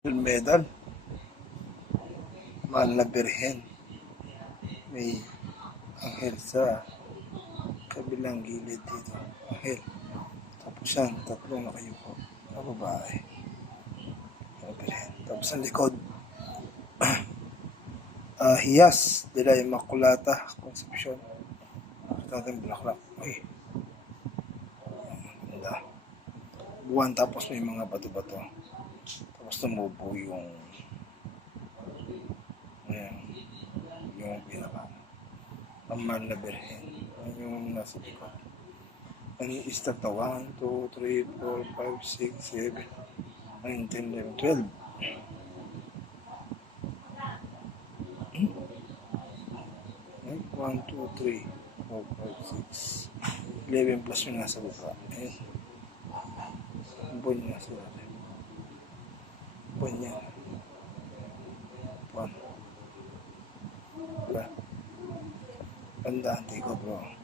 Gold medal. Mahal na birhen. May anghel sa kabilang gilid dito. Anghel. Tapos yan, tatlo nakayuko. Na babae. Na. Tapos ang likod. ah hiyas. Dila Immaculata Concepcion. Nakita natin bulaklak. Uy. Ang Ganda. Buwan tapos may mga bato-bato. Tapos tumubo yung ayan, yung pinaka pamal na berhen. Ayan yung nasa likod. Ano yung start na 1, 2, 3, 4, 5, 6, 7, 9, 10, 11, 12. Ay, 1, 2, 3, 4, 5, 6, 11 plus yung nasa baba. Ayan. Ang buwan yung nasa baba. Buwan niya. Buwan. Diba? Ganda, ko bro.